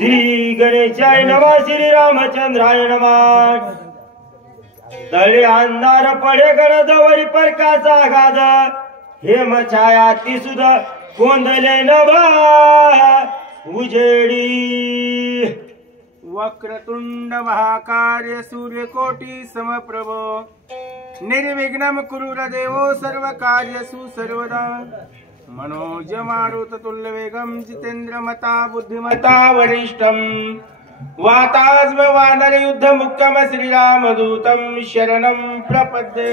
श्री गणेशाय नमः, श्री रामचंद्राय नमः। तळे अंधार पडे गणदवरी प्रकाशा गाद, हेम छाया ती सुद्धा गोंधले नभा उजेडी। वक्रतुंड महाकार्य सूर्यकोटि समप्रभ, निर्विघ्नं कुरु देवो सर्वकार्यसु सर्वदा। मनोज मारुत तुल्य वेगं जितेन्द्रमता बुद्धिमता वरिष्ठं, वातात्म वानर युद्ध मुक्तम श्रीरामदूतं शरणं प्रपद्ये।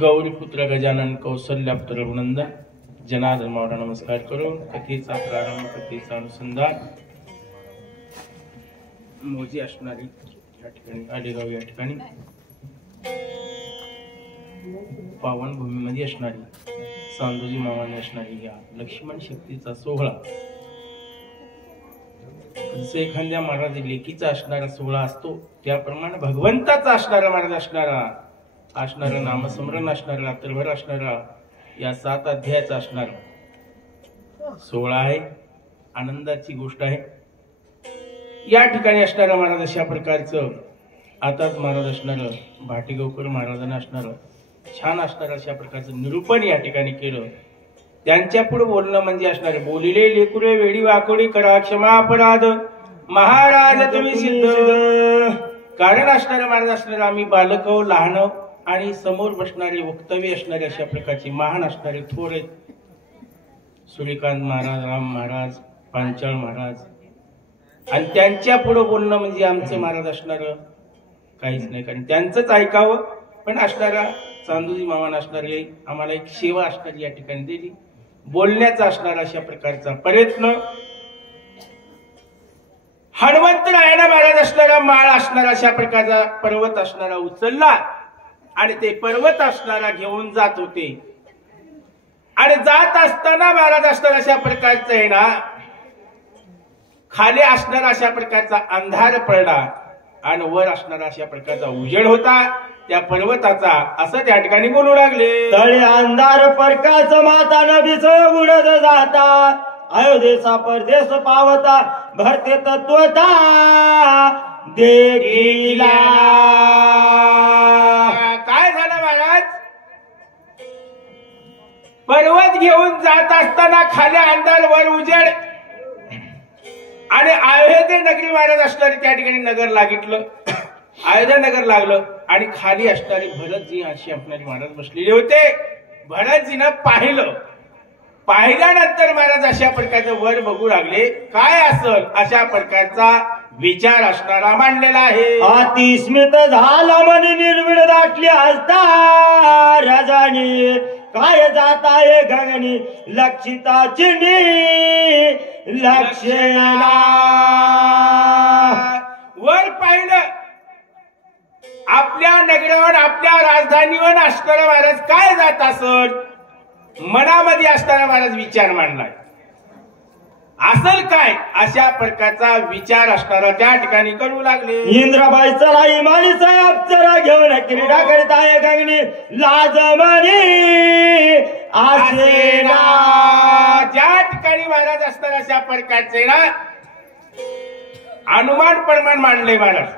गौरीपुत्र गजानन कौसल्यापुत्र रघुनंदन जनार्दन मावळा नमस्कार करून कथेचा प्रारंभ, कथेचा अनुसंधान मोजी असणारी या ठिकाणी आलेगाव या ठिकाणी पावनभूमीमध्ये असणारी चांदोजी मामाने असणारी या लक्ष्मण शक्तीचा सोहळा, जसं एखाद्या महाराज लेकीचा असणारा सोहळा असतो त्याप्रमाणे भगवंताचा असणारा महाराज असणारा नामस्मरण असणारा रात्रभर असणारा या 7 अध्यायाचा असणारा सोहळा आहे। आनंदाची गोष्ट आहे। या ठिकाणी असणारा महाराज अशा प्रकारचं आताच महाराज असणारं भाटेगावकर महाराजांना असणारं छान असणारं अशा प्रकारचं निरूपण या ठिकाणी केलं। त्यांच्या पुढे बोलणं म्हणजे असणारे, बोलिले लेकुरे वेडी वाकोडी करा क्षमा अपराध, महाराज तुम्ही सिद्ध। कारण असणारं महाराज असणारं आम्ही बालक लहान आणि समोर बसणारे वक्तव्य असणारे अशा प्रकारचे महान असणारे थोर आहेत। सूर्यकांत महाराज, राम महाराज, पांचाळ महाराज, आणि त्यांच्या पुढे बोलणं म्हणजे आमचं महाराज असणारं काहीच नाही। कारण त्यांचंच ऐकावं, पण असणारा चांदोजी मामानं असणारे आम्हाला एक सेवा असणारी या ठिकाणी दिली, बोलण्याचा असणारा अशा प्रकारचा प्रयत्न। हनुमंतरायानं महाराज असणारा माळ असणारा अशा प्रकारचा पर्वत असणारा उचलला आणि ते पर्वत असणारा घेऊन जात होते। आणि जात असताना महाराज असणारा अशा प्रकारचा आहे ना, खाली असणारा अशा प्रकारचा अंधार पडला आणि वर असणारा अशा प्रकारचा उजेड होता त्या पर्वताचा, असं त्या ठिकाणी बोलू लागले। तळे अंधार प्रकाश माता नभीस उडत जाता, अयोध्येचा परदेश पावता भरते तत्वता देखीला। काय झालं महाराज? पर्वत घेऊन जात असताना खाली अंधार वर उजेड आणि अयोध्या नगरी महाराज असणारी त्या ठिकाणी नगर लागितलं, अयोध्या नगर लागलं आणि खाली असणारे भरतजी अशी असणारे महाराज बसलेले होते। भरतजीनं पाहिल्यानंतर महाराज अशा प्रकारचं वर बघू लागले, काय असल अशा प्रकारचा विचार असणारा मांडलेला आहे। अतिस्मित झाला मन निर्विड दाटली असता राजाने, काय जाताय गगनी लक्षिता चिंडी लक्षणा। वर पाहिलं आपल्या नगरावर आपल्या राजधानीवर असणारा महाराज काय जात असत, मनामध्ये असणारा महाराज विचार मांडलाय, असल काय अशा प्रकारचा विचार असणारा त्या ठिकाणी करू लागले। इंद्राबाई चला इमानी साहेब चला घेऊन क्रीडा करीत आहे गगनी लाजमनी आसेना। ज्या ठिकाणी महाराज असणारा अशा प्रकारचे ना अनुमान प्रमाण मांडले महाराज।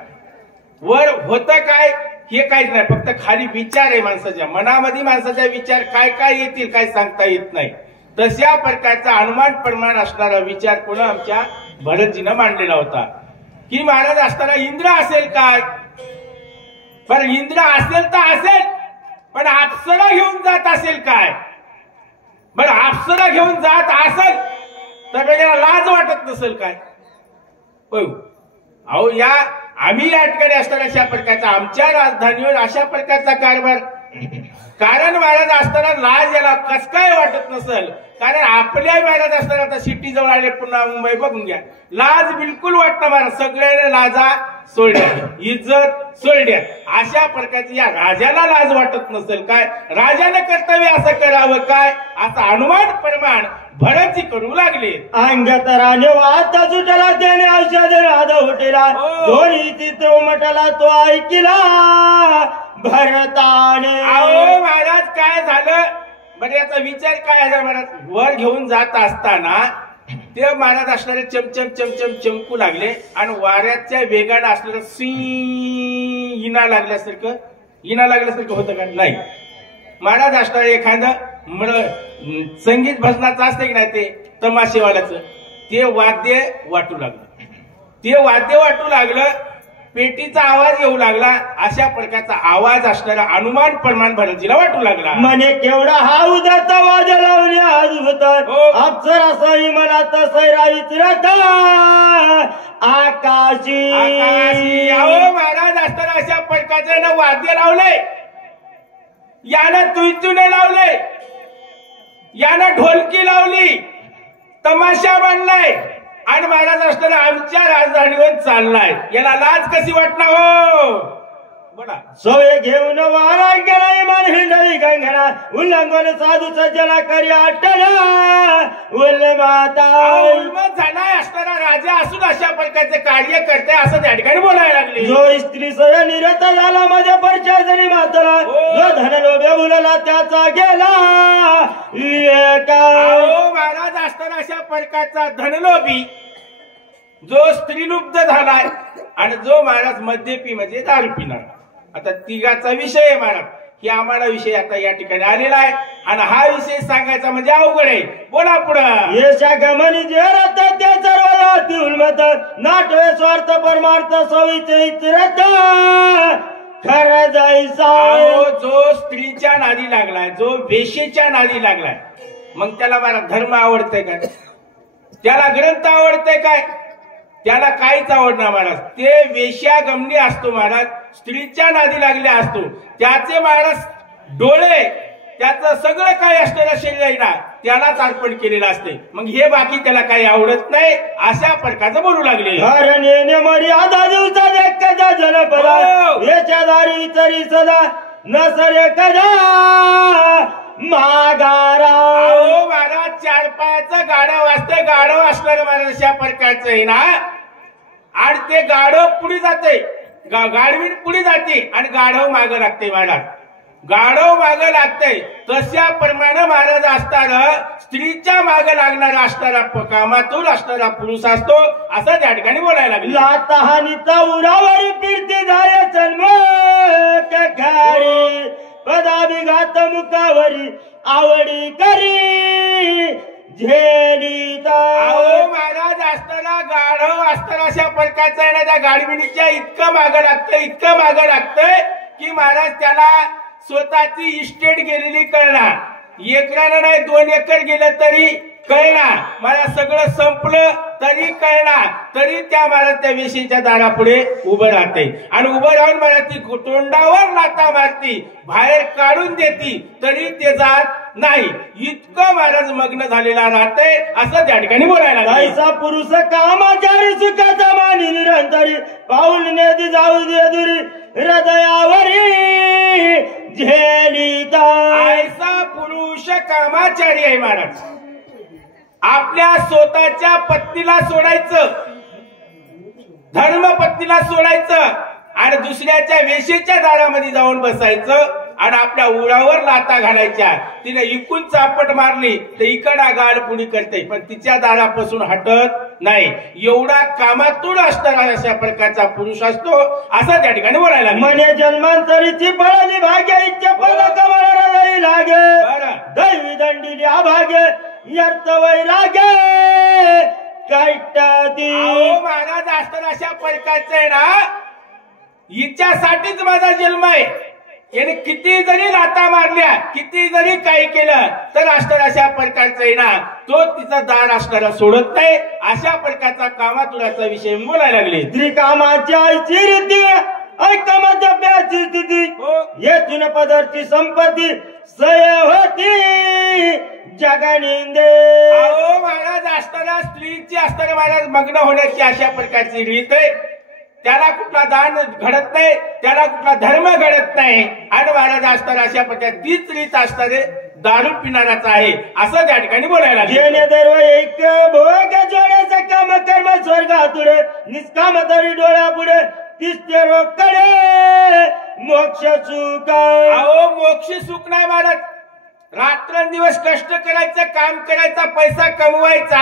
वर होत काय हे काहीच नाही, फक्त खाली विचार आहे माणसाच्या मनामध्ये, माणसाचा विचार काय काय येतील काय सांगता येत नाही। तशा प्रकारचा अनुमान प्रमाण असणारा विचार कोण आमच्या भरतजीनं मांडलेला होता की महाराज असताना इंद्र असेल काय, पण इंद्र असेल तर असेल, पण अप्सरा घेऊन जात असेल काय, बरं अप्सरा घेऊन जात असेल तर त्याला लाज वाटत नसेल काय। अहो या आम्ही या ठिकाणी असताना अशा प्रकारचा आमच्या राजधानीवर अशा प्रकारचा कारभार, कारण महाराज असताना लाज याला कस काय वाटत नसेल, कारण आपल्या महाराज असताना आता सिटी जवळ आले पुन्हा मुंबई बघून घ्या, लाज बिलकुल वाटत महाराज, सगळ्यांना लाजा सोडल्या, इज्जत सोडल्या, अशा प्रकारची या राजाला लाज वाटत नसेल काय, राजाने कर्तव्य असं करावं काय, असं अनुमान प्रमाण भरतजी करू लागले। अंगात राणे वाहता सुटला त्याने औषध राधा होटेला, दोन्ही चित्र म्हटला तो ऐकिला भरताने। अहो महाराज काय झालं बरं, याचा विचार काय आहे महाराज, वर घेऊन जात असताना ते महाराज असणारे चमचम चमचम चमकू लागले आणि वाऱ्याच्या वेगाने असलेलं सी इना लागल्यासारखं होतं का? नाही. महाराज असणारे एखादं संगीत भजनाचं असते की नाही ते तमाशेवाल्याचं ते वाद्य वाटू लागलं पेटीचा आवाज येऊ लागला. अशा प्रकारचा आवाज असणारा अनुमान प्रमाण भरतीला वाटू लागला. म्हणे केवढा हा उदाचा वाज लावणे आज होतात अप्सरा सई मनात सैरावीच राहता आकाशी. अहो महाराज असताना अशा प्रकारचे वाद्य लावले. यानं तुईतुने लावले, यानं ढोलकी लावली, तमाशा बांधलाय आणि महाराज असताना आमच्या राजधानीवर चाललाय. याला लाज कशी वाटणार हो? बोला. सोये घेऊन वारांगणा इमान हिंडवी गंगणा उल्लंघन साधू सज्जना करी आटला उल्माता. उल्मत झालाय असणारा राजा असून अशा प्रकारचे कार्य करते असं त्या ठिकाणी बोलायला लागले. जो स्त्री सय निरत झाला माझ्या परच्या जरी मातला जो धन लोभे उलला त्याचा गेला. महाराज असताना अशा प्रकारचा धनलोभी जो स्त्रीलुब्ध झालाय आणि जो महाराज मद्यपी म्हणजे दारू पिणार. आता तिघाचा विषय आहे महाराज. ही आम्हाला विषय आता या ठिकाणी आलेला आहे आणि हा विषय सांगायचा म्हणजे अवघड आहे. बोला पुढं. येशा गमनी जे रथ त्या सर्व उन्मत नाटवे स्वार्थ परमार्थ सविचे इतरत खरा जायचा. जो स्त्रीच्या नादी लागलाय, जो वेशेच्या नादी लागलाय, मग त्याला मला धर्म आवडतंय काय? त्याला ग्रंथ आवडतंय काय? त्याला काहीच आवडणार महाराज. ते वेश्यागमनी असतो महाराज, स्त्रीच्या नादी लागले असतो. त्याचे महाराज डोळे, त्याचं सगळं काही असलेलं शरीर आहे ना त्यालाच अर्पण केलेलं असते. मग हे बाकी त्याला काही आवडत नाही अशा प्रकारचं बोलू लागले. हरणे मर्यादा दिवसा कदा जन परा याच्या दारी विचारी सदा नसरे कदा मागारा. महाराज 4 पायाचं गाढव असते. गाढव असणार महाराज अशा प्रकारचं आहे ना आणि ते गाढव पुढे जाते, गाढवीण पुढे जाते आणि गाढव मागे लागते. महाराज गाढव मागे लागते तशा प्रमाणे महाराज असताना स्त्रीच्या मागे लागणारा असणारा कामातून असणारा पुरुष असतो असं त्या ठिकाणी बोलायला लागले. लाता हानीचा उरावर फिरते जाय चन्मक घारी पदाभिघात मुखावरी आवडी करी झेलिता. महाराज असताना गाढव असताना अशा प्रकारचा आहे ना त्या गाढविणीच्या इतकं मागं लागतंय की महाराज त्याला स्वतःची इस्टेट गेलेली कळणार. एकरानं नाही 2 एकर गेलं तरी कळणार. मला सगळं संपलं तरी कळणार. तरी त्या महाराज त्या वेशीच्या दारापुढे उभं राहते आणि उभं राहून मला ती तोंडावर लाथा मारती, बाहेर काढून देती तरी ते जात नाही. इतकं महाराज मग्न झालेला राहते असं त्या ठिकाणी बोलायला. ऐसा पुरुष कामाचारी सुखाचा मानी निरंतरी पाऊल नेदी जाऊ दे दुरी हृदयावरी झेलिता. ऐसा पुरुष कामाचारी आहे महाराज. आपल्या स्वतःच्या पत्नीला सोडायचं, धर्म पत्नीला सोडायचं आणि दुसऱ्याच्या वेशीच्या दारामध्ये जाऊन बसायचं आणि आपल्या उरावर लाता घालायच्या. तिने इकून चापट मारली तर इकडा गाड पुढी करते पण तिच्या दारापासून हटत नाही. एवढा कामातून असणारा अशा प्रकारचा पुरुष असतो असं त्या ठिकाणी बोलायला. म्हणे जन्मांतरीची पळाली भाग्य इच्छा पलक मला लागे दैवी दंडी भाग्य यर्थ वैराग्य कैटाती. महाराज असताना अशा प्रकारचं आहे ना हिच्यासाठीच माझा जन्म आहे. याने किती जरी लाता मारल्या, किती जरी काही केलं तर असणार अशा प्रकारचं आहे ना तो तिचा दार असणारा सोडत नाही. अशा प्रकारचा कामातुराचा विषय बोलायला लागले. स्त्री कामाच्या रीती ऐकामाच्या प्याची स्थिती येथून पदरची संपत्ती सय होती जगनिंदे. महाराज असताना स्त्रीची असताना महाराज मग्न होण्याची अशा प्रकारची रीत आहे. त्याला कुठला दान घडत नाही, त्याला कुठला धर्म घडत नाही आणि महाराज असताना अशा प्रकारे तीच रीत असणारे दारू पिणाराचा आहे असं त्या ठिकाणी बोलायला. जेणे दर्व एक भोग जोड्याचा काम कर्म स्वर्गातुडे निष्काम तरी डोळ्या पुढे तिसते रोकडे मोक्ष सुख. मोक्ष सुख नाही महाराज. रात्रंदिवस कष्ट करायचं, काम करायचा, पैसा कमवायचा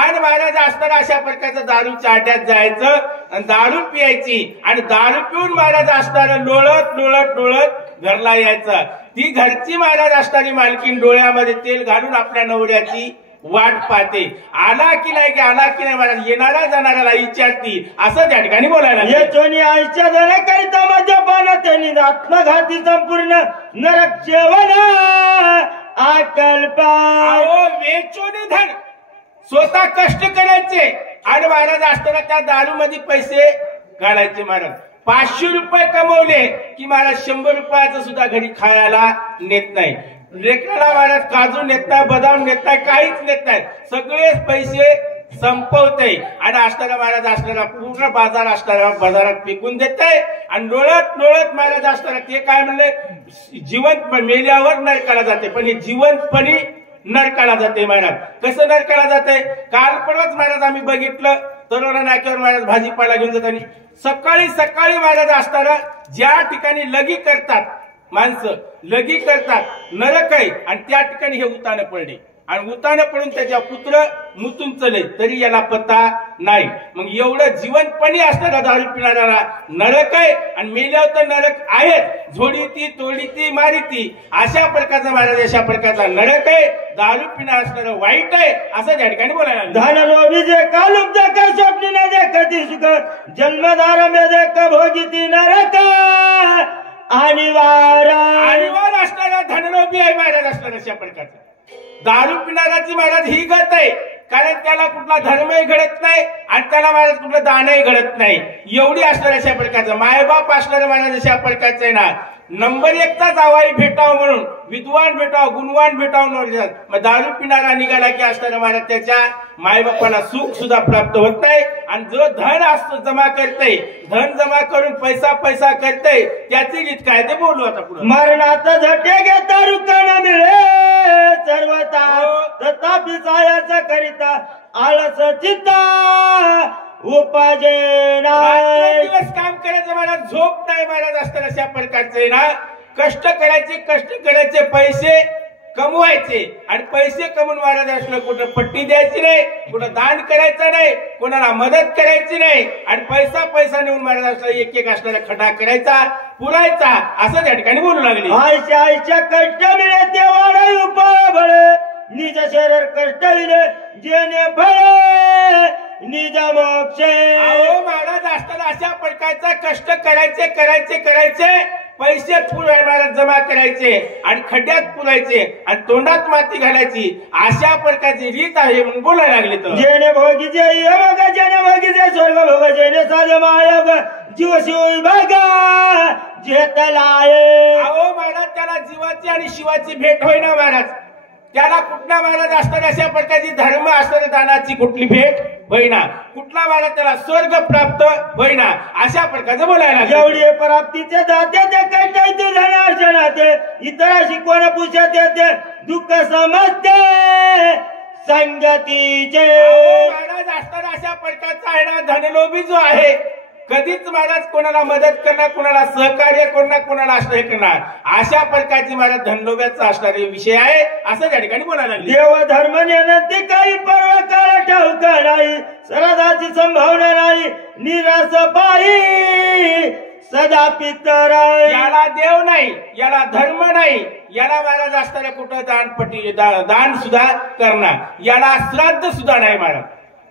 आणि महाराज असताना अशा प्रकारचं दारूच्या आड्यात जायचं आणि दारू पियायची आणि दारू पिऊन महाराज असताना लोळत लोळत लोळत घरला यायचं. ती घरची महाराज असणारी मालकीन डोळ्यामध्ये तेल घालून आपल्या नवऱ्याची वाट पाहते. आला की नाही की आला की नाही महाराज, येणारा जाणाऱ्याला विचारती, असं त्या ठिकाणी बोलायला येचोनी आईच्या धनाकरिता मद्यपान त्यांनी आत्मघाती संपूर्ण नरक जेवण अकल्प. वेचोनी धन स्वतः कष्ट करायचे आणि महाराज असताना त्या दारूमध्ये पैसे घालायचे. महाराज 500 रुपये कमवले की महाराज 100 रुपयाचं सुद्धा घरी खायला नेत नाही. लेकराला महाराज काजू नेत नाही, बदाम नेत नाही, काहीच नेत नाही, सगळे पैसे संपवते आणि असताना महाराज असणारा पूर्ण बाजार असणारा बाजारात फेकून देते आणि लोळत लोळत महाराज असताना ते काय म्हणले, जिवंत मेल्यावर नरकाला जाते. पण हे जिवंतपणी नरकाला जाते. महाराज कसं नरकाला जाते? काल परवाच महाराज आम्ही बघितलं, तरोडा नाक्यावर महाराज भाजीपाला घेऊन जाताना सकाळी सकाळी महाराज असताना ज्या ठिकाणी लगी करतात, माणसं लगी करतात, नरक आहे आणि त्या ठिकाणी हे उताने पडले आणि उताने पडून त्याच्या पुत्र मुतून चले तरी याला पत्ता नाही. मग एवढं जीवनपणी असताना दारू पिणाऱ्याला नरक आहे आणि मेल्यावर तर नरक आहेच, झोडी ती तोडी ती मारी ती, अशा प्रकारचा महाराज अशा प्रकारचा नरक आहे. दारू पिणार असणारं वाईट आहे असं त्या ठिकाणी बोलायला. धन लोभी जे कालुब्ध कर स्वप्नी न जे कधी सुख जन्मधार में जे भोगी ती नरक अनिवार्य असणारा धनलोभी आहे महाराज असणारा अशा प्रकारचा. दारू पिणाराची महाराज ही गत आहे, कारण त्याला कुठला धर्मही घडत नाही आणि त्याला महाराज कुठलं दानही घडत नाही. एवढी असणाऱ्या अशा प्रकारचं मायबाप असणारं महाराज अशा प्रकारचं आहे ना. नंबर 1चा जावाई भेटावं म्हणून विद्वान भेटावं, गुणवान भेटावं. मग दारू पिणारा निघाला की असताना महाराज त्याच्या मायबापाला सुख सुद्धा प्राप्त होत नाही आणि जो धन असतो जमा करते, धन जमा करून पैसा पैसा करते, त्याची रीत काय ते बोलू आता पुढे. मरणात झटे घेता रुकाना मिळे सर्वता तथापि सायाचा करिता आळस चित्ता उपाजे नाही. दिवस काम करायचं महाराज, झोप नाही महाराज असताना अशा प्रकारचे ना. कष्ट करायचे पैसे कमवायचे आणि पैसे कमवून महाराज असलं कुठं पट्टी द्यायची नाही, कुठं दान करायचं नाही, कोणाला मदत करायची नाही आणि पैसा नेऊन महाराज असला एक एक असणारा खडा करायचा, पुरायचा, असं त्या ठिकाणी बोलू लागले. आयच्या कष्ट मिळे ते वाढ उपाय बळे निज शरीर कष्ट विले जेणे फळे निज मोक्ष. महाराज असताना अशा प्रकारचा कष्ट करायचे पैसे महाराज जमा करायचे आणि खड्ड्यात पुरायचे आणि तोंडात माती घालायची, अशा प्रकारची रीत आहे म्हणून बोलायला लागले. तर जेणे भोगीचे योग जेणे भोगीचे स्वर्ग भोग जेणे साधे महायोग जीव शिव विभागा जेतलाये. महाराज त्याला जीवाची आणि शिवाची भेट होईना महाराज. त्याला कुठला महाराज असताना अशा प्रकारची धर्म असताना दानाची कुठली भेट होईना, कुठला महाराज त्याला स्वर्ग प्राप्त होईना, अशा प्रकारचं बोलायला. जेवढी प्राप्तीचे दाते ते कष्टाचे धनार्जनाते इतराशी कोण पुषत येते दुःख समजते संगतीचे. महाराज असताना अशा प्रकारचा आहे ना धनलोभी जो आहे, कधीच महाराज कोणाला मदत करणार, कोणाला सहकार्य करणार, कोणाला आश्रय करणार, अशा प्रकारची महाराज धनलोभ्याचा असणारे विषय आहे असं त्या ठिकाणी बोलायला. देव धर्म नेते काही पर्व काळ ठाऊका नाही, सरदाची संभावना नाही, निराश पायी सदा पितर. याला देव नाही, याला धर्म नाही, याला महाराज असताना कुठं दान सुद्धा करणार, याला श्राद्ध सुद्धा नाही महाराज.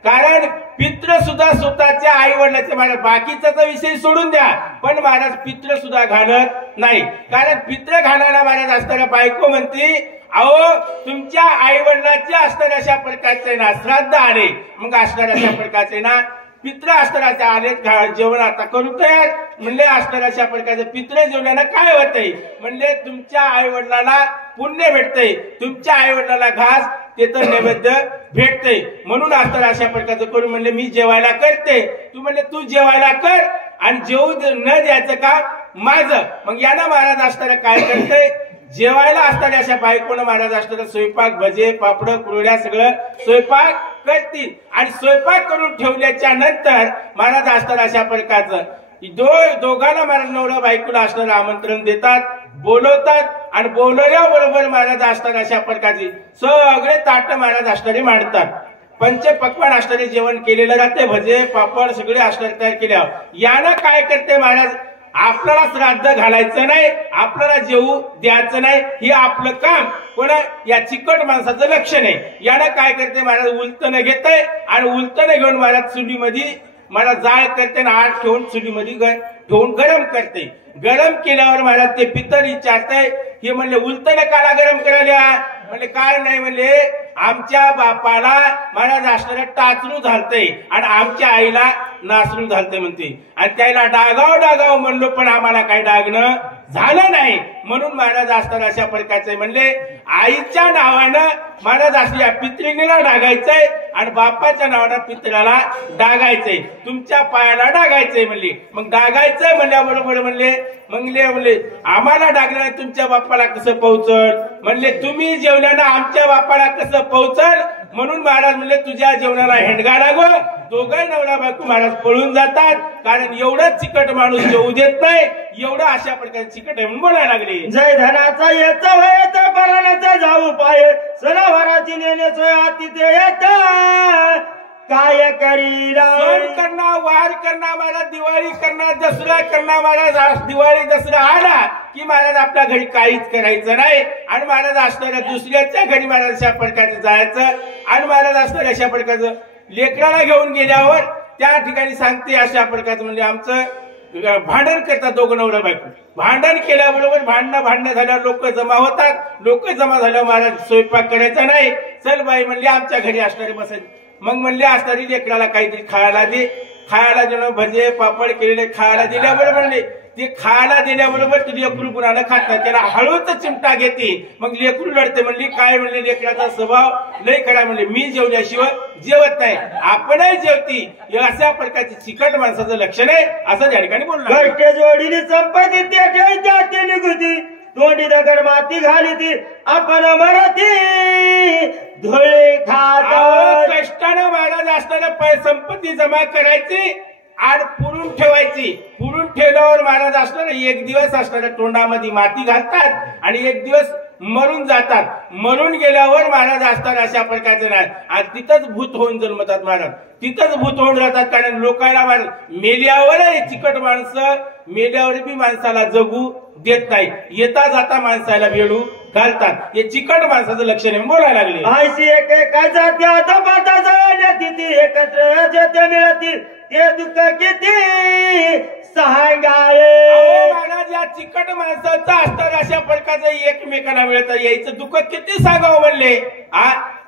कारण पित्र सुद्धा स्वतःच्या आई वडिलाचे महाराज, बाकीचा विषय सोडून द्या, पण महाराज पित्र सुद्धा घालत नाही. कारण पित्र घालायला महाराज असताना बायको म्हणते, अहो तुमच्या आई वडिलाचे असणाऱ्या अशा प्रकारचे ना श्राद्ध आले, मग असणाऱ्या अशा प्रकारचे ना पित्र असणाऱ्या आले जेवण आता करू तयार म्हणले. असणाऱ्या अशा प्रकारचे पित्र जेवणाला काय होतंय म्हणले, तुमच्या आई वडिलाला पुण्य भेटतंय, तुमच्या आई वडिलाला घास ते तर नैवेद्य भेटते, म्हणून असताना अशा प्रकारचं करून म्हणले मी जेवायला करते. तू म्हणले तू जेवायला कर आणि जेवू न द्यायचं का माझं. मग यानं महाराज असताना काय करते, जेवायला असताना अशा बायकोनं महाराज असताना स्वयंपाक भजे पापड कुरड्या सगळं स्वयंपाक करतील आणि स्वयंपाक करून ठेवल्याच्या नंतर महाराज असताना अशा प्रकारचं दोघांना महाराज नवरा बायकोला असणारं आमंत्रण देतात. बोलवतात आणि बोलवल्याबरोबर महाराज असतात अशा प्रकारचे सगळे ताट महाराज असणारे मांडतात. पंचपक्वान असणारे जेवण केलेलं राहते, भजे पापड सगळे असणारे तयार केल्यावर यानं काय करते महाराज, आपल्याला श्राद्ध घालायचं नाही, आपल्याला जेवू द्यायचं नाही, हे आपलं काम. कोणा या चिकट माणसाचं लक्षण आहे. यानं काय करते महाराज, उलटणं घेतय आणि उलटणं घेऊन महाराज चुलीमध्ये मला जाळ करते ना आठ ठेवून चुलीमध्ये ठेवून गरम करते. गरम केल्यावर महाराज ते पितर विचारतय, हे म्हणले उलटणं काला गरम करायला, म्हणले काय नाही, म्हणले आमच्या बापाला महाराज असणाऱ्या टाचणू झालतंय आणि आमच्या आईला नाचणू झालतंय म्हणते. आणि त्याला डागाव म्हणलो पण आम्हाला काही डागणं झालं नाही, म्हणून महाराज असताना अशा प्रकारचे म्हणले आईच्या नावानं महाराज असल्या पित्रिणीला डागायचंय आणि बापाच्या नावानं पित्राला डागायचंय, तुमच्या पायाला डागायचंय म्हणले. मग डागायचं म्हणल्याबरोबर म्हणले आम्हाला डागलं नाही, तुमच्या बापाला कसं पोहोचल, म्हणले तुम्ही जेवल्यानं आमच्या बापाला कसं पोहोचल, म्हणून महाराज म्हणले तुझ्या जेवणाला हेंडगा लागो. दोघं नवरा बायको महाराज पळून जातात, कारण एवढं चिकट माणूस जेवू देत नाही, एवढं अशा प्रकारे चिकट आहे म्हणून बोलायला लागले. जय धनाचा येत वयत पराणाचा जाऊ पाय, सणावाराची नेण्याचं आतिथ्य येत काय करी करणार, वार करणार महाराज, दिवाळी करणार, दसरा करणार महाराज. दिवाळी दसरा आला की महाराज आपल्या घरी काहीच करायचं नाही आणि महाराज असणाऱ्या दुसऱ्याच्या घरी महाराज अशा प्रकारचं जायचं आणि महाराज असणाऱ्या अशा प्रकारचं लेकराला घेऊन गेल्यावर त्या ठिकाणी सांगते अशा प्रकारचं म्हणजे आमचं भांडण करतात दोघं नवरा बायको. भांडण केल्याबरोबर भांडणं झाल्यावर लोक जमा होतात. लोक जमा झाल्यावर महाराज स्वयंपाक करायचा नाही, चल बाई म्हणले आमच्या घरी असणारे बसायचे. मग म्हणले असणारी लेकराला काहीतरी खायला दे, खायला देणं भजे पापड केलेले खायला दिल्याबरोबर म्हणले ते खायला दिल्याबरोबर ते लेकरू कुणाला खात नाही, त्याला हळूच चिमटा घेते. मग लेकरू लढते, म्हणली काय म्हणले लेकराचा स्वभाव लय खरा, म्हणले मी जेवल्याशिवाय जेवत नाही, आपणही जेवती, अशा प्रकारची चिकट माणसाचं लक्षण आहे असं त्या ठिकाणी बोललं. जोडीने संपत्ती ते निघुती, तोंडी दगड माती घाली ती आपण मरती, धुळे खात कष्टानं महाराज असताना संपत्ती जमा करायची आणि पुरून ठेवायची. पुरून ठेवल्यावर महाराज असणार एक दिवस असणाऱ्या तोंडामध्ये माती घालतात आणि एक दिवस मरून जातात. मरून गेल्यावर महाराज असतात अशा प्रकारचे नाही आणि तिथंच भूत होऊन जन्मतात महाराज, तिथंच भूत होऊन राहतात. कारण लोकांना मेल्यावर चिकट माणसं मेल्यावर बी माणसाला जगू देत नाही, येता जाता माणसाला वेळू घालतात. हे चिकट माणसाचं लक्षण बोलायला लागले. आयशी एकेकाच्या तिथी एकत्र जेथे मिळतील ते दुःख किती सांगाये. महाराज या चिकट माणसाचं असतात अशा प्रकारचं एकमेकाला मिळतं, यायचं दुःख किती सांगावं म्हणले.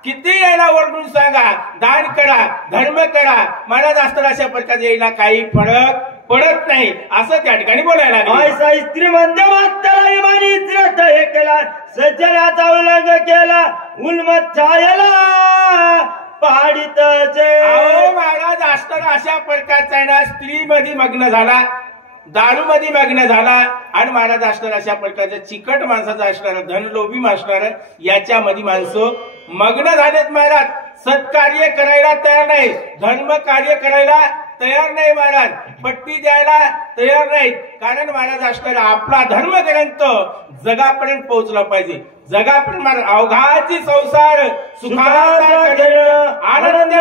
किती यायला ओरडून सांगा, दान करा, धर्म करा, महाराज असतात अशा प्रकारचे यायला काही फरक पडत नाही असं त्या ठिकाणी बोलायला लागले. स्त्री मंदमात्तला इमानी श्रेष्ठ हे केला, सज्जनाचा उल्लंघ केला, उन्मत छायला पाडितचे. महाराज असताना अशा प्रकारचा ना स्त्री मध्ये मग्न झाला, दारू मध्ये मग्न झाला आणि महाराज असणार अशा प्रकारच्या चिकट माणसाचा असणार धनलोभी असणार याच्यामध्ये माणसं मग्न झालेत. महाराज सत्कार्य करायला तयार नाही, धर्म कार्य करायला तयार नाही, महाराज पट्टी द्यायला तयार नाही. कारण महाराज असणार आपला धर्मग्रंथ जगापर्यंत पोहोचला पाहिजे. जगापर्यंत महाराज अवघाची संसार सुखाचा आनंद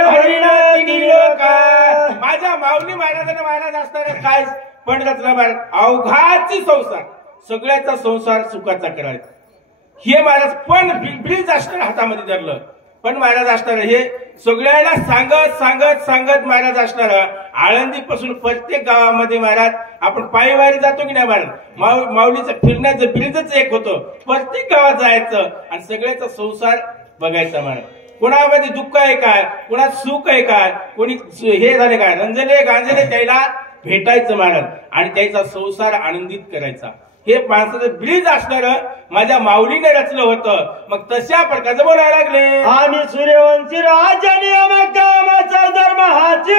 माझ्या माऊली महाराजांना महाराज असणार काय पण रचला महाराज अवघाची संसार, सगळ्याचा संसार सुखाचा करायचा. हे महाराज पण ब्रिज असणार हातामध्ये धरलं. पण महाराज असणार हे सगळ्याला सांगत महाराज असणार आळंदी पासून प्रत्येक गावामध्ये महाराज आपण पायवारी जातो की नाही महाराज, माऊलीचं फिरण्याचं ब्रिजच एक होतं. प्रत्येक गावात जायचं आणि सगळ्याचा संसार बघायचा महाराज. कोणामध्ये दुःख आहे काय, कोणात सुख आहे काय, कोणी हे झाले काय, रंजले गांजले त्याला भेटायचं महाराज आणि त्याचा संसार आनंदित करायचा. हे माणसाचं ब्रिज असणार माझ्या माऊलीने रचलं होतं. मग तशा प्रकारचं बोलायला लागले. आम्ही सूर्यवंशी राजा नियमकामाचा धर्म हाची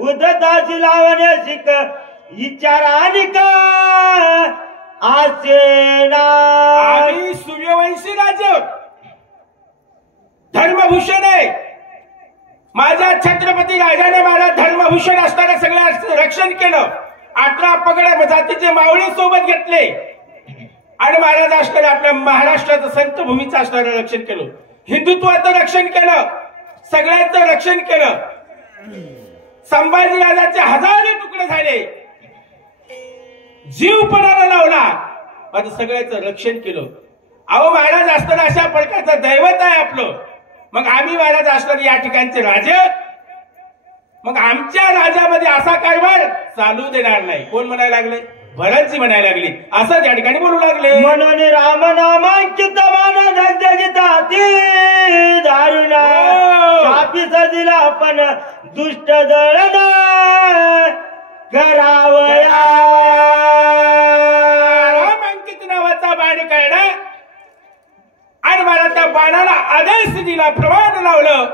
उदताची लावण्या शिक विचारानी का आसेना. आम्ही सूर्यवंशी राजे, धर्मभूषण आहे. माझ्या छत्रपती राजाने मला धर्मभूषण असताना सगळं रक्षण केलं 18 पगड्या जातीचे मावळे सोबत घेतले आणि महाराज असणारे आपल्या महाराष्ट्राचं संत भूमीचं असणारं रक्षण केलं, हिंदुत्वाचं रक्षण केलं, सगळ्यांचं रक्षण केलं. संभाजी राजाचे हजारो तुकडे झाले, जीव पणाला लावला, पण सगळ्याचं रक्षण केलं. अहो महाराज असताना अशा प्रकारचं दैवत आहे आपलं. मग आम्ही महाराज असणारे या ठिकाणचे राजे, मग आमच्या राज्यामध्ये असा कारभार चालू देणार नाही. कोण म्हणायला लागले? भरतजी म्हणायला लागली, असं त्या ठिकाणी बोलू लागले. म्हणून राम नामांकित मान धगधगिता ती दारुणा शापी सजिला पण दुष्ट दळण करावया. रामांकित नावाचा बाण काढला आणि मला त्या बाणाला आदेश दिला, प्रमाण लावलं,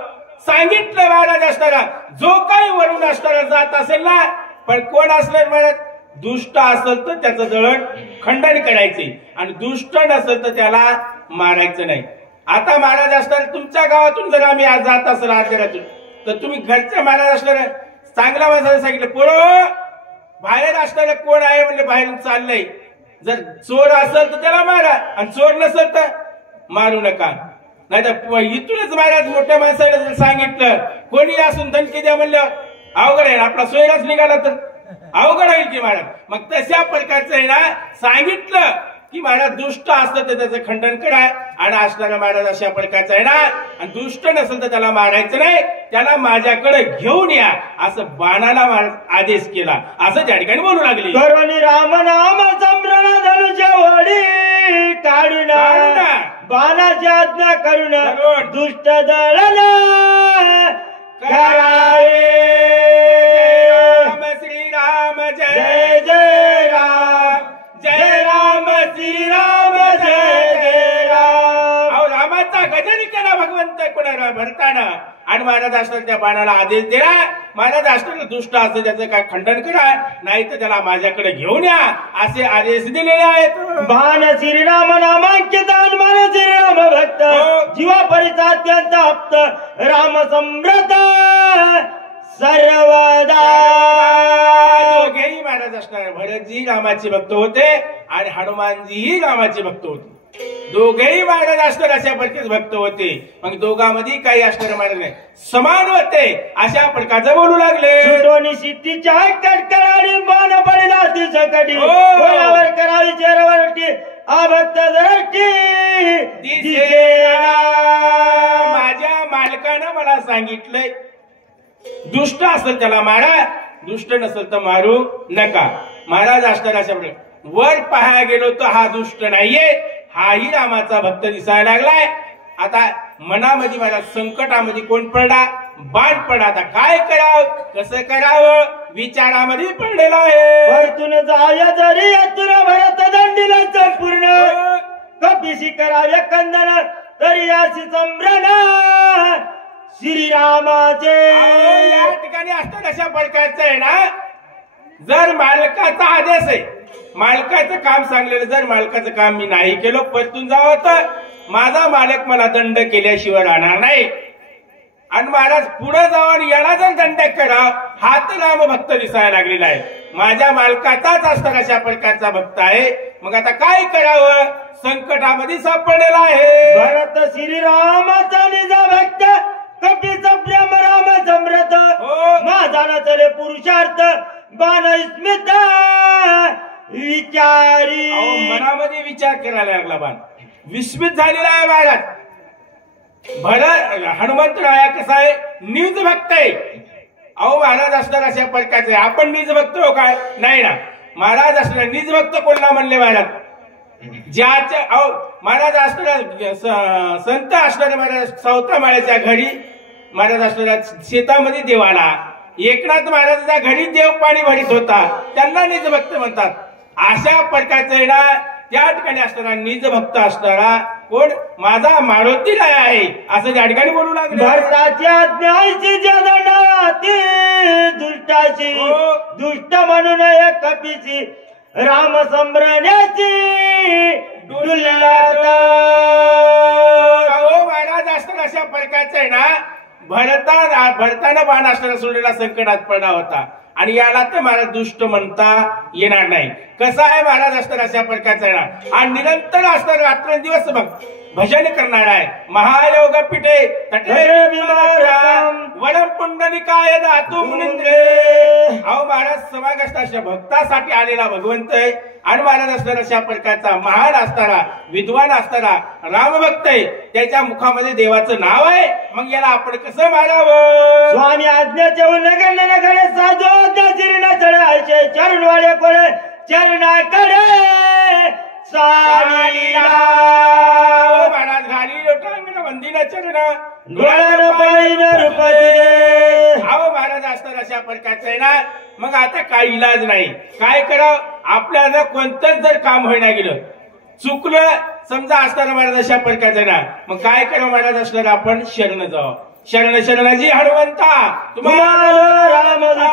सांगितलं महाराज असताना जो काही वरून असताना जात असेल ना, पण कोण असलं महाराज दुष्ट असेल तर त्याचं दळण खंडन करायचे आणि दुष्ट नसेल तर त्याला मारायचं नाही. आता महाराज असताना तुमच्या गावातून जर आम्ही आज जात असेल आजरातून, तर तुम्ही घरच्या महाराज असणाऱ्या चांगल्या माणसाला सांगितलं, पोरं बाहेर असणारे कोण आहे म्हणजे बाहेरून चाललंय, जर चोर असेल तर त्याला मारा आणि चोर नसेल तर मारू नका. नाही तर इथूनच महाराज मोठ्या माणसाला जर सांगितलं, कोणी असून धमकी द्या म्हणलं अवघड आहे, आपला सोयराच निघाला तर अवघड होईल की महाराज. मग तशा प्रकारचं आहे ना, सांगितलं की महाराज दुष्ट असतं तर त्याचं खंडन करा आणि असणारा महाराज अशा प्रकारचा आहे ना, आणि दुष्ट नसेल तर त्याला मारायचं नाही, त्याला माझ्याकडे घेऊन या, असं बाणाला महाराज आदेश केला, असं त्या ठिकाणी बोलू लागले. करुणी राम नाम संभ्रम धनुष्य वडी काढून बाणाची आज्ञा करून दुष्ट दळण करावे. श्रीराम जय जय राम, जय राम श्रीराम जय जय राम. अहो रामाचा गजर केला भगवंत कोणा भरताना आणि महाराज असतात त्या बाणाला आदेश दिला, महाराज असतात दुष्ट असं त्याचं काय खंडन करा, नाही तर त्याला माझ्याकडे घेऊन या, असे आदेश दिलेले आहेत. बाण श्रीराम नामांकित हनुमान श्रीराम भक्त जीवा परिचा अत्यंत आप्त राम सम्रत सर्वदा. दोघेही महाराज असणार, भरतजी रामाचे भक्त होते आणि हनुमानजीही रामाचे भक्त होते. दोघेही महाराज असणार अशा प्रकारचे भक्त होते. मग दोघांमध्ये काही असणार महाराज नाही, समान होते, अशा प्रकारचं बोलू लागले. दोन्ही सिद्धीच्या कडकडाने बाण पडला दिसकडी बोलावर करावी चेहऱ्यावरती अभक्त दृष्टी दिसेना. माझ्या मालकानं मला सांगितलंय, दुष्ट असेल त्याला मारा, दुष्ट नसेल तर मारू नका. महाराज असणार अशा वर पाहायला गेलो तर हा दुष्ट नाहीये, हाही रामाचा भक्त दिसायला लागलाय. आता मनामध्ये माझ्या संकटामध्ये कोण पडला? बाण पडा. आता काय करावं, कसं करावं विचारामध्ये पडलेला आहे. वरतून जाऊया जरी यातून भरत दंडीला संपूर्ण कपिशी कराव्या कंदन तरी याची संभ्रण श्रीरामाचे. या ठिकाणी असतात अशा प्रकारचं आहे ना, जर मालकाचा आदेश आहे, मालकाचं काम सांगलेलं, जर मालकाचं काम मी नाही केलं परतून जावं तर माझा मालक मला दंड केल्याशिवाय राहणार नाही. आणि महाराज पुढे जाऊन याला जर दंड करा, हा तर राम भक्त दिसायला लागलेला आहे, माझ्या मालकाचाच असणार अशा प्रकारचा भक्त आहे. मग आता काय करावं, संकटामध्ये सापडलेला आहे. भरत श्रीरामाचा निजा भक्त कपीचा प्रेम राम समृत माझा न चले पुरुषार्थ बाण स्मित विचारी. मनामध्ये विचार करायला लागला, बाण विस्मित झालेला आहे महाराज. भरत हनुमंतराया कसा आहे, निज भक्त आहे. अहो महाराज असणार अशा प्रकारचे, आपण निज भक्त हो काय? नाही ना. महाराज असणार निज भक्त कोणला म्हणले महाराज? ज्याच्या अहो महाराज असणार संत असणारे महाराज चौथा माळ्याच्या घरी महाराज असणाऱ्या शेतामध्ये देवाला एकनाथ महाराजाच्या घरी देव पाणी भरीत होता, त्यांना निज भक्त म्हणतात. अशा प्रकारचं आहे ना, त्या ठिकाणी असणारा निज भक्त असणारा कोण? माझा मारुती आहे, असं त्या ठिकाणी बोलू लागले. भरताच्या ज्ञाची जगणाती दुष्टाची दुष्ट म्हणून एक कपीची राम संभ्रण्याची डुलता. महाराज असताना अशा प्रकारचं आहे ना, भरताना बाण असताना सोडलेला संकटात पडला होता आणि याला तर महाराज दुष्ट म्हणता येणार नाही. कसा आहे महाराज असणार अशा प्रकारचा आहे आणि निरंतर असणार रात्रंदिवस बघ भजन करणार आहे. महायोग पिठे वरम पुंडलिकाय दातू मुनिंद्रे. अहो महाराज समागस्त अशा भक्तासाठी आलेला भगवंत आहे आणि महाराज असणारा अशा प्रकारचा महान असणारा विद्वान असणारा रामभक्त आहे. त्याच्या मुखामध्ये देवाचं नाव आहे. मग याला आपण कसं मारावं? स्वामी आज्ञाच्या उल्लंघन नकडे साधो चिरणा चढायचे चरणवाडे कोळे चरणाकडे महाराज घाली लोटांगण वंदिना चरण डोळ्यानं पाहिलं रूपते. अहो महाराज असणार अशा प्रकारचं आहे ना. मग आता काय इलाज नाही. काय करावं? आपल्याला कोणतंच जर काम होईना गेलं चुकलं समजा असणार महाराज अशा प्रकारचं आहे ना. मग काय करावं महाराज असणार? आपण शरण जावं. शरण शरणाजी हनुमंता तुम्हाला रामदूता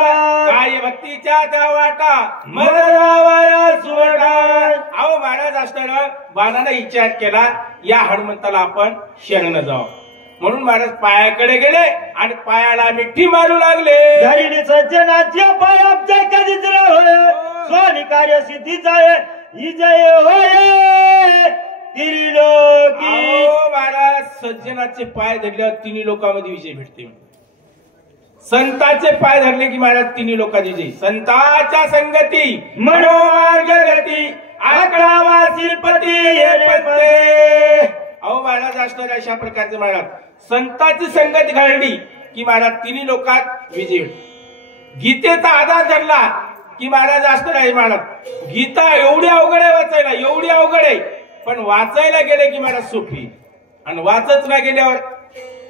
काय भक्तीच्या त्या वाटा मरावया सुवटा. अहो महाराज असणार बाणाने विचार केला या हनुमंताला आपण शरण जावं. म्हणून महाराज पायाकडे गेले आणि पायाला मिठी मारू लागले. धरिणी सज्जनाच्या पायाच्या कधीच होय स्वामी कार्य सिद्धीचा विजय होय त्रिलोकी. महाराज सज्जनाचे पाय धरल्यावर तिन्ही लोकांमध्ये विजय भेटते. संतांचे पाय धरले की महाराज तिन्ही लोकांचे विजय. संतांच्या संगती मनोमार्ग गती आकडावा शिल्पती हे पत्ते. अहो महाराज असणार अशा प्रकारचे महाराज संतांची संगत घडली की महाराज तिन्ही लोकात विजय भेटतो. गीतेचा आधार धरला की महाराज असणार आहे. महाराज गीता एवढी अवघड आहे वाचायला एवढी अवघड आहे पण वाचायला गेले की महाराज सोपी आणि वाचच नाही गेल्यावर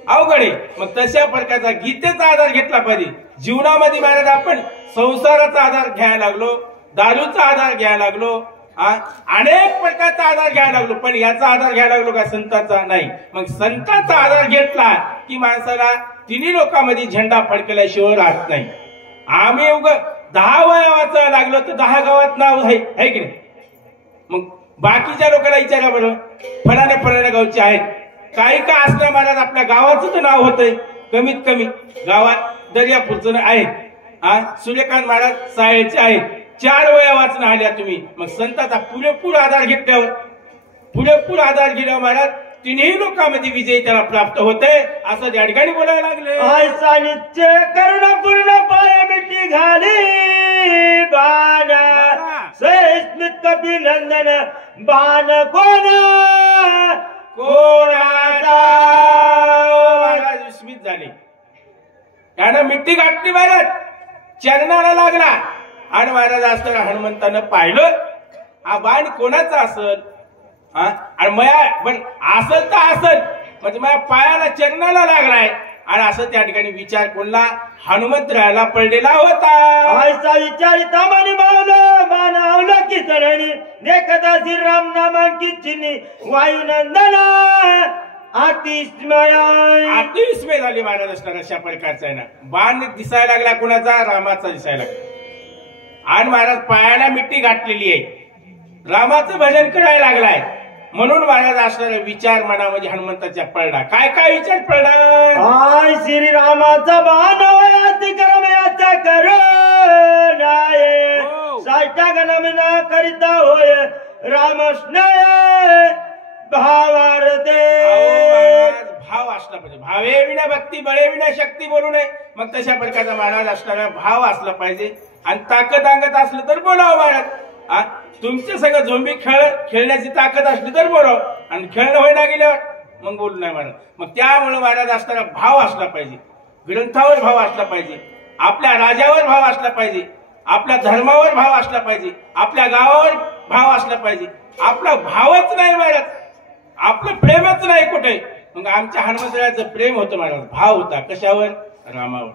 अवघड आहे. मग तशा प्रकारचा गीतेचा आधार घेतला पाहिजे. जीवनामध्ये महाराज आपण संसाराचा आधार घ्यायला लागलो दारूचा आधार घ्यायला लागलो अनेक प्रकारचा आधार घ्यायला लागलो पण याचा आधार घ्यायला लागलो का? संतांचा नाही. मग संतांचा आधार घेतला की माणसाला तिन्ही लोकांमध्ये झेंडा फडकल्याशिवाय राहत नाही. आम्ही उगा 10 वया वाचायला लागलो तर 10 गावात नाव आहे की नाही. मग बाकीच्या लोकांना विचारा बरं फलाने गावचे आहेत काही का असलं महाराज आपल्या गावाचं तर नाव होतंय कमीत कमी गावात दर्यापूरचं आहे. सूर्यकांत महाराज सायळचे आहेत 4 वया वाचणं आल्या तुम्ही. मग संतांचा पुरेपूर आधार घेतल्यावर महाराज तिन्ही लोकांमध्ये विजय त्याला प्राप्त होते असं त्या ठिकाणी बोलायला लागले. ऐसा नित्य करुणा पूर्ण पाय मिठी घाली बाण स्मित कपी नंदन बाण कोणाचा. महाराज विस्मित झाले. त्यानं मिठी गाठली महाराज चरणाला लागला आणि महाराज असताना हनुमंतानं पाहिलं हा बाण कोणाचा असल आणि मया पण असल तर असल म्हणजे माझ्या पायाला चरणाला लागलाय आणि असं त्या ठिकाणी विचार कोणला हनुमंतरायाला पडलेला होता. ऐसा विचारिता मनी मावलं मानावलं की चरणी देखता श्रीराम नामांकित चिन्ही वायुनंदना अतिस्मय झाली महाराज असणार अशा प्रकारचा आहे ना. बाण दिसायला लागला कोणाचा? रामाचा दिसायला लागला आणि महाराज पायाला मिठी गाठलेली आहे रामाचं भजन करायला लागलाय. म्हणून महाराज असणारा विचार मनामध्ये हनुमंताच्या पडला. काय काय विचार पडला? हाय श्रीरामाचा बाण अतिक्रमयाचा करुणाय साष्टांगनमन करिता होय रामस्नेह भावार्थे. भाव असला पाहिजे. भावे विना भक्ती बळे विना शक्ती बोलू नये. मग तशा प्रकारचा महाराज असणारा भाव असला पाहिजे आणि ताकद अंगत असलं तर बोलावं महाराज. तुमच्या सगळं झोंबी खेळण्याची ताकद असली तर बोलाव आणि खेळणं होईना गेल्यावर मग बोलू नाही महाराज. मग त्यामुळे महाराज असणारा भाव असला पाहिजे. ग्रंथावर भाव असला पाहिजे. आपल्या राजावर भाव असला पाहिजे. आपल्या धर्मावर भाव असला पाहिजे. आपल्या गावावर भाव असला पाहिजे. आपला भावच नाही महाराज आपलं प्रेमच नाही कुठे. मग आमच्या हनुमंतरायाचं प्रेम होतं महाराज. भाव होता कशावर? रामावर.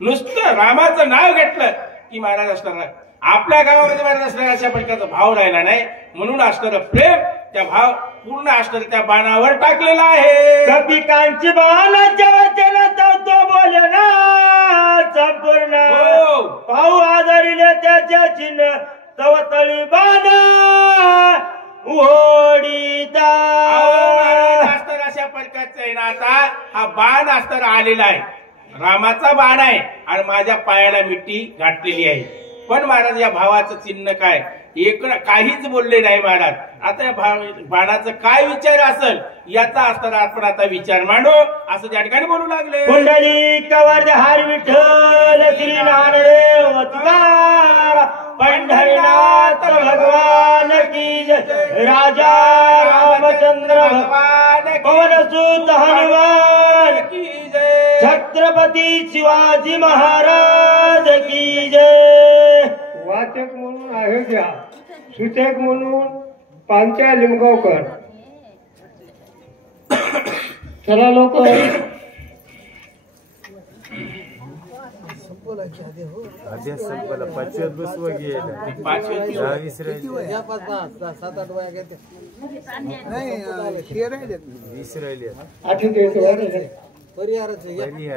नुसतं रामाचं नाव घेतलं की महाराज असणार आपल्या गावामध्ये महाराज असणारा अशा प्रकारचा भाव राहिला नाही. म्हणून असणारं प्रेम त्या भाव पूर्ण असणार त्या बाणावर टाकलेला आहे. कपिकांची बाणाच्या वचन तो बोले ना संपूर्ण पाहू आधारिले त्याच्या चिन्ह तवतळी बाण ओढीता. असणार अशा प्रकारचा आहे ना. आता हा बाण असणार आलेला आहे रामाचा बाण आहे आणि माझ्या पायाला मिट्टी घातलेली आहे. पण महाराज या भावाचं चिन्ह काय, काहीच बोलले नाही महाराज. आता या बाणाचं काय विचार असेल याचा असताना आपण आता विचार मांडू असं त्या ठिकाणी बोलू लागले. कुंडली कवर हार विठ्ठल श्री नामदेव तुकाराम पंढरीनाथ भगवान की जय. राजा रामचंद्र भगवान पवन सुत हनुमान की जय. छत्रपती शिवाजी महाराज की जय. वाचक म्हणून अयोध्या, सूचक म्हणून पांच्या लिंगावकर. चला लोक पाचव्यात बसवा आधी